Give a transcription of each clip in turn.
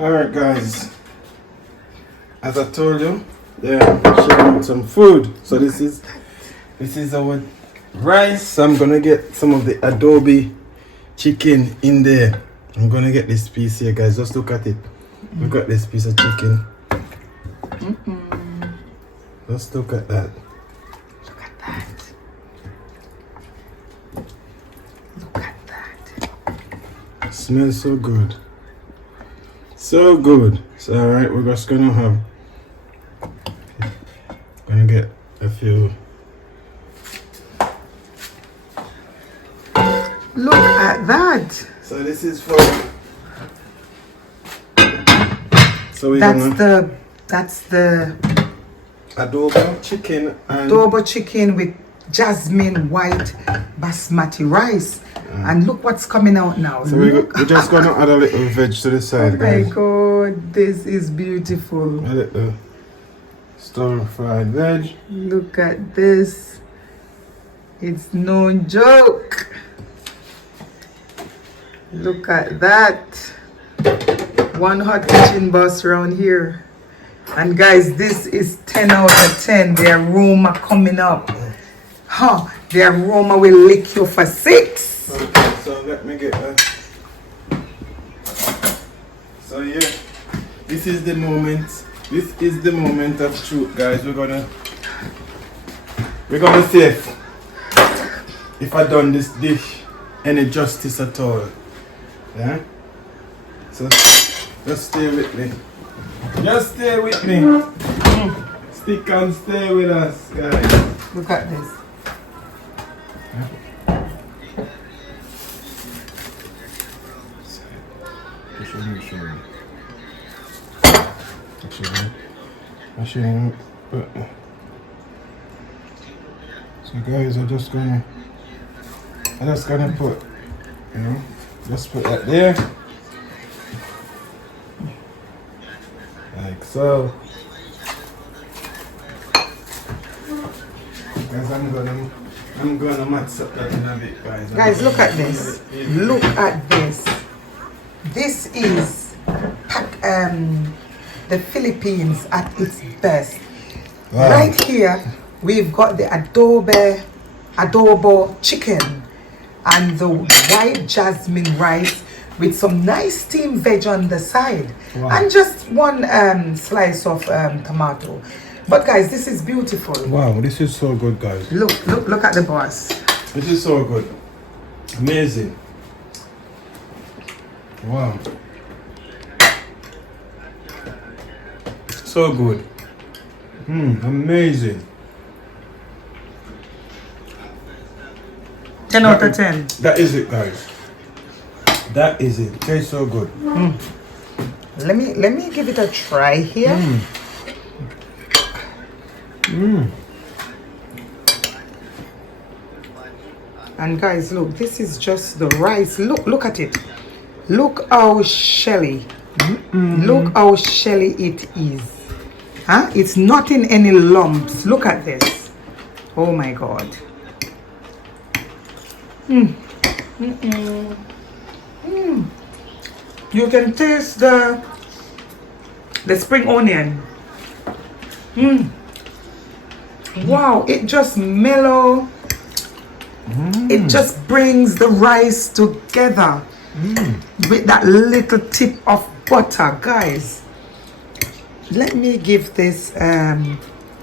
Alright guys, as I told you, sharing some food. So this is our rice. I'm gonna get some of the Adobe chicken in there. I'm gonna get this piece here, guys. Just look at it. Look at this piece of chicken. Just look at that. Look at that. Look at that. It smells so good. So good. So alright, we're just gonna get a few. Look at that. So this is for. So that's the Adobo chicken and Adobo chicken with Jasmine white basmati rice. And look what's coming out now. so we're just gonna add a little veg to the side, Oh guys. my god, this is beautiful. A little stir fried veg. Look at this. It's no joke. Look at that. One hot kitchen boss around here. And guys, this is 10 out of 10. The aroma coming up. Huh, the aroma will lick you for 6. Okay, so let me get that. So yeah, this is the moment. This is the moment of truth, guys. We're gonna see if I done this dish any justice at all. Yeah. So just stay with me. Just stay with me. Stick and stay with us, guys. Look at this. Actually, so guys, I'm just gonna put, just put that there, like so. Guys, I'm gonna mix up that in a bit, guys. Guys, look at this. Look at this. This is the Philippines at its best. Wow. Right here, we've got the Adobo chicken and the white jasmine rice with some nice steamed veg on the side. Wow. And just one slice of tomato. But guys, this is beautiful. Wow, this is so good, guys. Look at the boss. This is so good. Amazing. Wow. So good. Amazing. 10 out of 10. That is it, guys. That is it. Tastes so good. Let me give it a try here. And guys, look, this is just the rice. Look at it. Look how shelly. Look how shelly it is. Huh? It's not in any lumps. Look at this. Oh my god. You can taste the spring onion. Wow, it just mellow. It just brings the rice together with that little tip of butter. Guys, let me give this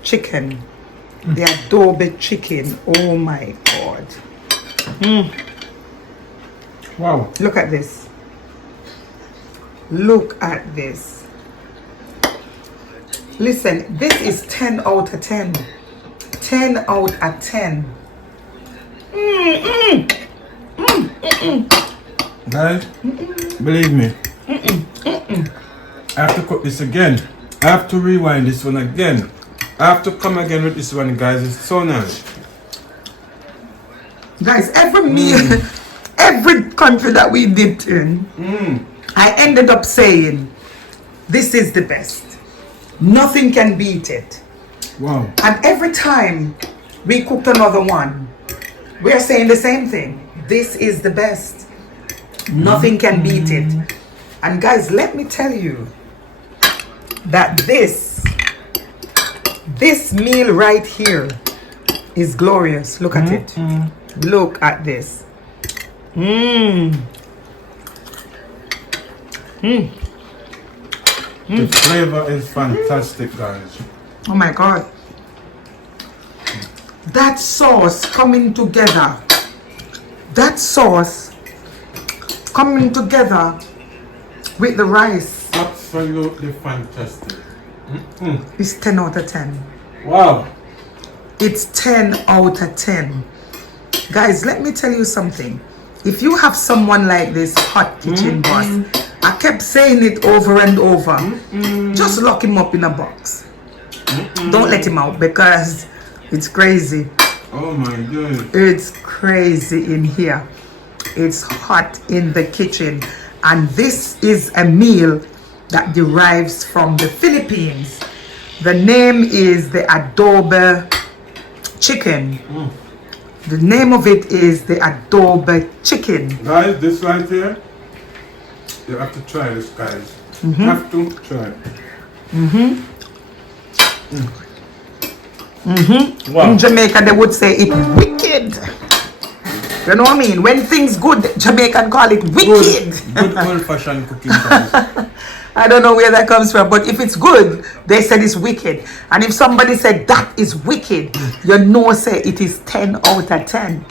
chicken, the Adobe chicken. Oh my god. Wow. Look at this. Look at this. Listen, this is 10 out of 10. 10 out of 10. Guys, believe me, I have to cook this again. I have to rewind this one again. I have to come again with this one, guys. It's so nice. Guys, every meal, every country that we dipped in, I ended up saying, this is the best. Nothing can beat it. Wow. And every time we cooked another one, we are saying the same thing. This is the best. Nothing can beat it. And guys, let me tell you that this meal right here is glorious. Look at it. Look at this. The flavor is fantastic, guys. Oh my God. That sauce coming together. That sauce coming together with the rice. Absolutely fantastic. It's 10 out of 10. Wow. It's 10 out of 10. Guys, let me tell you something. If you have someone like this hot kitchen boss, I kept saying it over and over, just lock him up in a box. Don't let him out because it's crazy. Oh my God. It's crazy in here. It's hot in the kitchen. And this is a meal that derives from the Philippines. The name is the Adobe Chicken. The name of it is the Adobe Chicken. Guys, this right here, you have to try this, guys. Have to try. Wow. In Jamaica, they would say it wicked. You know what I mean? When things good, Jamaican call it wicked. Good old-fashioned cooking, guys. I don't know where that comes from, but if it's good, they said it's wicked. And if somebody said that is wicked, you know, say it is 10 out of 10.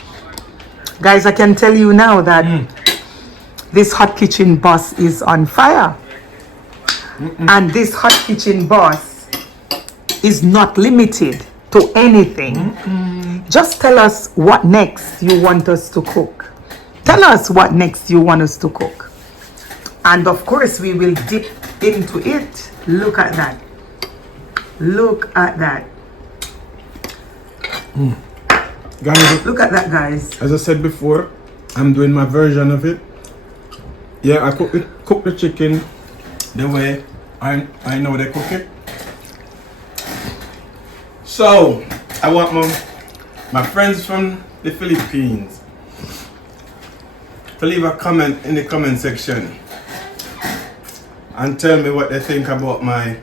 Guys, I can tell you now that this hot kitchen boss is on fire. And this hot kitchen boss is not limited to anything. Just tell us what next you want us to cook. Tell us what next you want us to cook. And of course, we will dip into it. Look at that. Look at that. Guys, Look at that, guys. as I said before, I'm doing my version of it. Yeah, I cook the chicken the way I know they cook it. So, I want my friends from the Philippines to leave a comment in the comment section and tell me what they think about my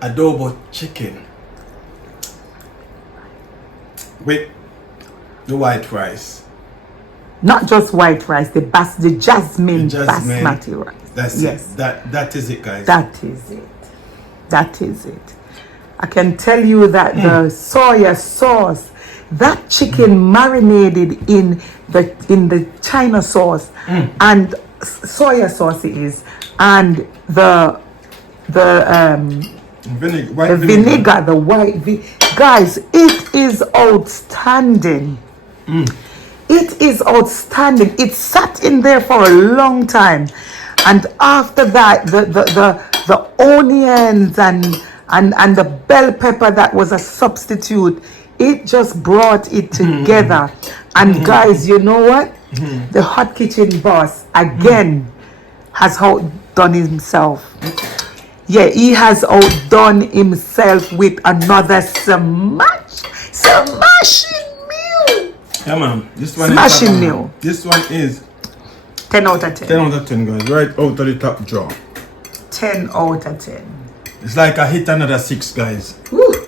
adobo chicken with the white rice. Not just white rice, the Jasmine Basmati rice. That's yes. it. That is it, guys. That is it. That is it. I can tell you that the soya sauce, that chicken marinated in the China sauce and soya sauce it is, and the vinegar, the white guys, it is outstanding. It is outstanding. It sat in there for a long time, and after that the onions and the bell pepper that was a substitute, it just brought it together. And guys, you know what? The hot kitchen boss again has outdone himself. Yeah, he has outdone himself with another smashing meal. Yeah, man. This one Smashing is meal. This one is 10 out of 10. 10 out of 10, guys. Right out of the top drawer. 10 out of 10. It's like I hit another 6, guys. Woo.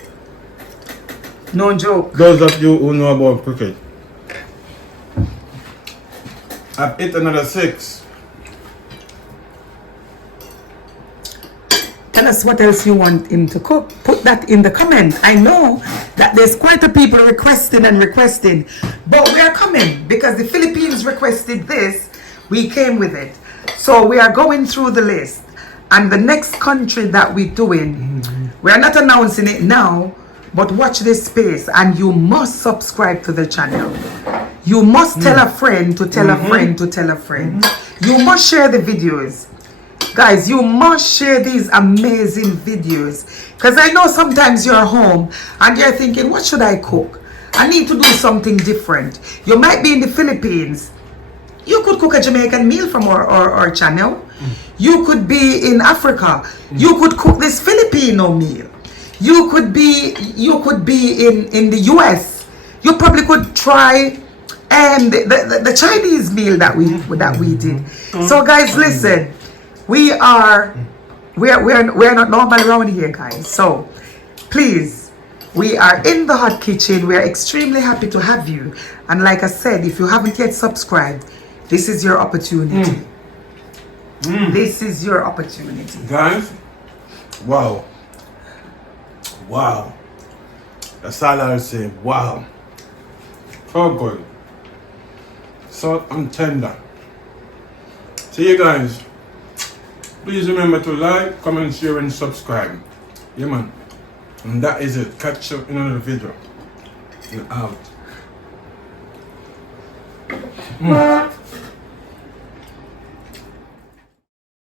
No joke. Those of you who know about cricket, I've hit another 6. Tell us what else you want him to cook. Put that in the comment. I know that there's quite a people requesting, but we are coming because the Philippines requested this. We came with it. So we are going through the list. And the next country that we're doing, we are not announcing it now, but watch this space, and you must subscribe to the channel. You must tell a friend to tell a friend to tell a friend. You must share the videos. Guys, you must share these amazing videos, because I know sometimes you're home and you're thinking, what should I cook? I need to do something different. You might be in the Philippines. You could cook a Jamaican meal from our channel. You could be in Africa. You could cook this Filipino meal. You could be in the US. You probably could try the Chinese meal that we did. So guys, listen, we're not normal around here, guys. So please, we are in the hot kitchen. We are extremely happy to have you. And like I said, if you haven't yet subscribed, this is your opportunity. This is your opportunity. Guys, wow. Wow. That's all I'll say. Wow. So good. Salt and tender. See you guys. Please remember to like, comment, share, and subscribe. Yeah, man. And that is it. Catch you in another video. And out.